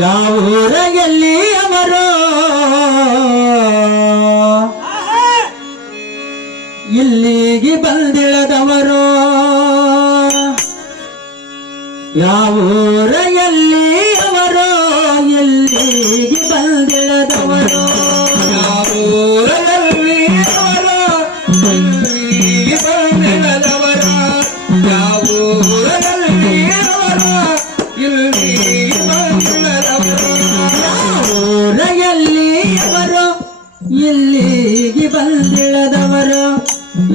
ಯಾವೂರಲ್ಲಿ ಅವರು ಇಲ್ಲಿಗೆ ಬಂದಿಳದವರು ಯಾವೂರಲ್ಲಿ ಅವರು ಇಲ್ಲಿಗೆ ಬಂದಿಳದವರು ಯಾವೂರಲ್ಲಿ ಅವರು ಇಲ್ಲಿಗೆ ಬಂದಿಳದವರು ಯಾವೂರಲ್ಲಿ ಅವರು ಇಲ್ಲಿಗೆ ಬಂದಿಳದವರು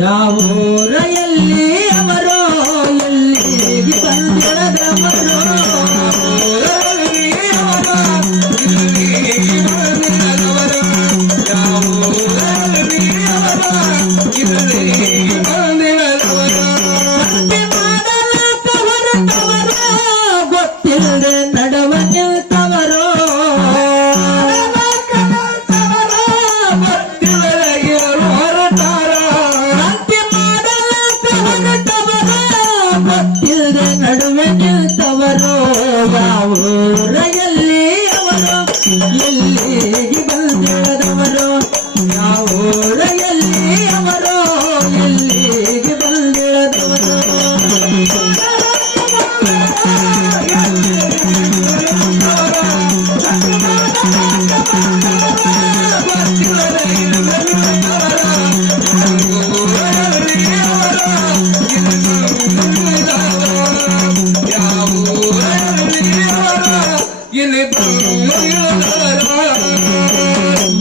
ಯಾವೂರಲ್ಲಿ ಅವರು ಇಲ್ಲಿಗೆ ಬಂದಿಳದವರು ಯಾವೂರಲ್ಲಿ ಅವರು ಇಲ್ಲಿಗೆ ಬಂದಿಳದವರು ಗೊತ್ತಿಲ್ಲದೆ ನಡುವ ನಿಲ್ತವರು ಗೊತ್ತಿಲ್ಲದೆ ನಡುವೆ ನಿಲ್ತವರು ಯಾವೂರಲ್ಲಿ ಅವರು ಎಲ್ಲಿಗೆ ಬಂದಿಳದವರು ಯಾವೂರಲ್ಲಿ ಅವರು ಎಲ್ಲಿಗೆ ಬಂದಿಳದವರು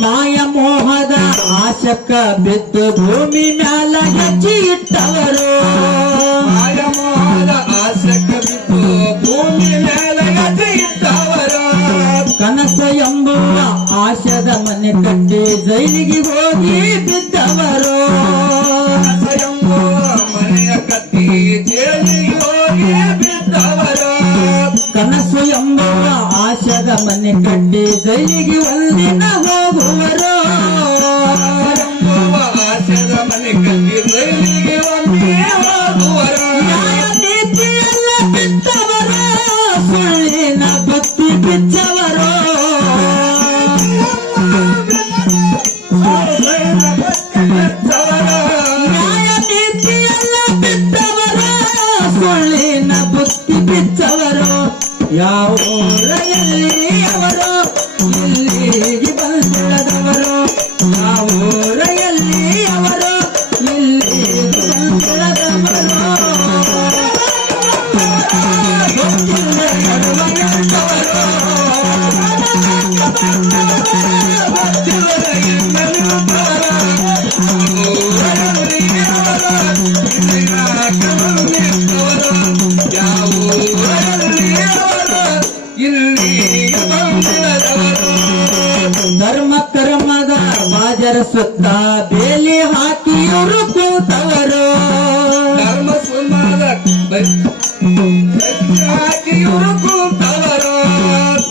ಮಾಯ ಮೋಹದ ಆಶಕ್ಕ ಬಿದ್ದು ಭೂಮಿ ಮ್ಯಾಲ ಹೆಜ್ಜೆ ಇಟ್ಟವರು ಮಾಯ ಮೋಹದ ಆಶಕ್ಕ ಬಿದ್ದು ಭೂಮಿ ಮ್ಯಾಲ ಹೆಜ್ಜೆ ಇಟ್ಟವರು ಕನಸ ಎಂಬುವ ಆಶದ ಮನೆ ಕಟ್ಟಿ ಜೈಲಿಗೆ ಹೋಗಿ ಬಿದ್ದವರು ಕನಸ ಎಂಬುವ ಮನೆಯ ಕಟ್ಟಿ ಜೈಲಿಗೆ ಹೋಗಿ ಬಿದ್ದವರು ಕನಸು ಎಂಬುವ ಆಶದ ಮನೆ ಕಟ್ಟಿ ಜೈಲಿಗೆ ಒಂದಿನ ಹೋಗುವರು ಎಂಬುವ ಆಶದ ಮನೆ ಕಟ್ಟಿ ಜೈಲಿಗೆ ಒಂದಿನ ಹೋಗುವರು ನ್ಯಾಯ ನೀತಿಯೆಲ್ಲ ಬಿಟ್ಟವರು ಸುಳ್ಳಿನ ಭಕ್ತಿ ಬಿಚ್ಚವರು ನ್ಯಾಯ ನೀತಿಯೆಲ್ಲ ಬಿಟ್ಟವರು ಸುಳ್ಳಿನ ಭಕ್ತಿ ಬಿಚ್ಚವರು ಯಾವೂರಲ್ಲಿ ಅವರು ಇಲ್ಲಿಗೆ ಬಂದಿಳದವರು ಯಾವೂರಲ್ಲಿ ಅವರು ಇಲ್ಲಿಗೆ ಬಂದಿಳದವರು ಗೊತ್ತಿಲ್ಲದೆ ನಡುವ ನಿಂತವರು ಗೊತ್ತಿಲ್ಲದೆ ಧರ್ಮ ಕರ್ಮದ ಬಾಜರ ಸುತ್ತ ಬೇಲಿ ಹಾಕಿ ಇವರು ಕೂತವರು ಧರ್ಮ ಸುಮ್ಮದ ಹಾಕಿ ಇವರು ಕೂತವರು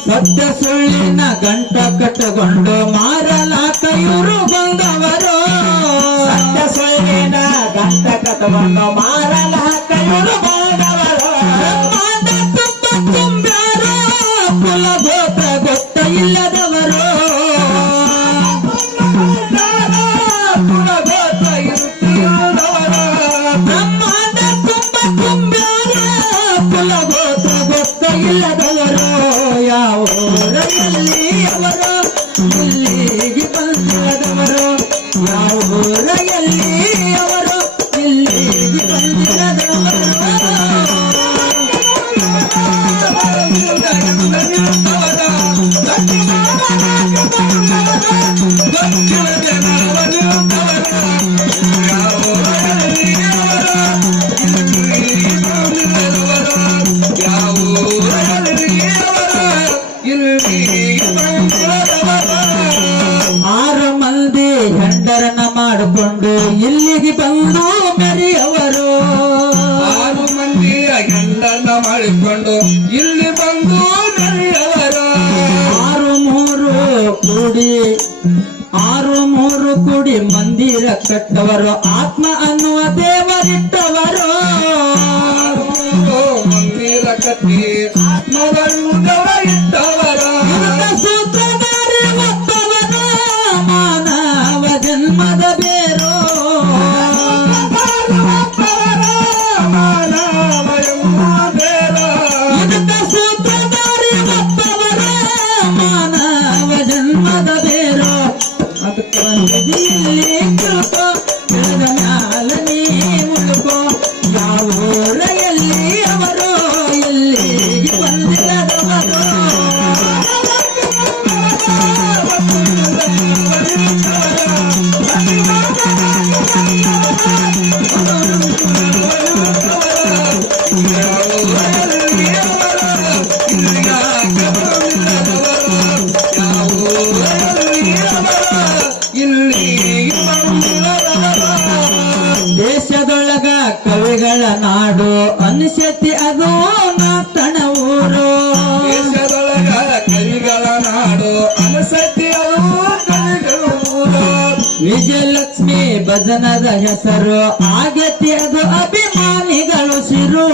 ಸತ್ಯ ಸುಳ್ಳಿನ ಗಂಟ ಕಟ್ಟುಕೊಂಡು ಮಾರಲಾಕ ಇವರು ಬಂದವರು ಸತ್ಯ ಸುಳ್ಳಿನ ಗಂಟ ಕಟ್ಟುಕೊಂಡು ಮಾರಲಾಕ ಇವರು ಬಂದವರು ತುಂಬ್ಯಾರೋ ಕುಲ ಗೋತ್ರ ಗೊತ್ತ ಇಲ್ಲದವರು ಬ್ರಹ್ಮಾಂಡ ತುಂಬ್ಯಾರ ಕುಲ ಗೋತ್ರ ಗೊತ್ತ ಇಲ್ಲದವರು ಯಾವೂರಲ್ಲಿ ಅವರು ಗಂಡನ ಮಾಡಿಕೊಂಡು ಇಲ್ಲಿ ಬಂದು ನಡೆಯವರು ಆರು ಮೂರು ಕೂಡಿ ಮಂದಿರ ಕಟ್ಟವರು ಆತ್ಮ ಅನ್ನುವ ದೇವರಿಟ್ಟವರು ಮಂದಿರ ಕಟ್ಟಿ ಆತ್ಮವನ್ನುದವ ಇಟ್ಟವರು ಸೂತ್ರಧಾರಿ ಒಬ್ಬವರು ಮಾನವ ಜನ್ಮದ ಬೇರು ಇದಕ್ಕ ಸೂತ್ರಧಾರಿ ಒಬ್ಬವರು ಮಾನವ ಜನ್ಮದ ಬೇರು ಅದಕ್ಕೆ ಬಂದಿಲ್ಲಿ ತಿಳ್ಕೊ ಬೆಳೆದ ಮ್ಯಾಲ ನೀ ಮುಳುಕೋ ಯಾವ ಊರ ಎಲ್ಲಿ ಅವರು ಎಲ್ಲಿಗೆ ಬಂದಿಲ್ಲದವರು ದೇಶದೊಳಗ ಕವಿಗಳ ನಾಡು ಅನಿಸತಿ ಅದು ನಾತಣ ಊರು ದೇಶದೊಳಗ ಕವಿಗಳ ನಾಡು ಅನಸತಿ ಅದು ಕವಿಗಳ ಊರು ವಿಜಯಲಕ್ಷ್ಮಿ ಭಜನದ ಹೆಸರು ಆಗತಿ ಅದು ಅಭಿಮಾನಿಗಳು ಸಿರು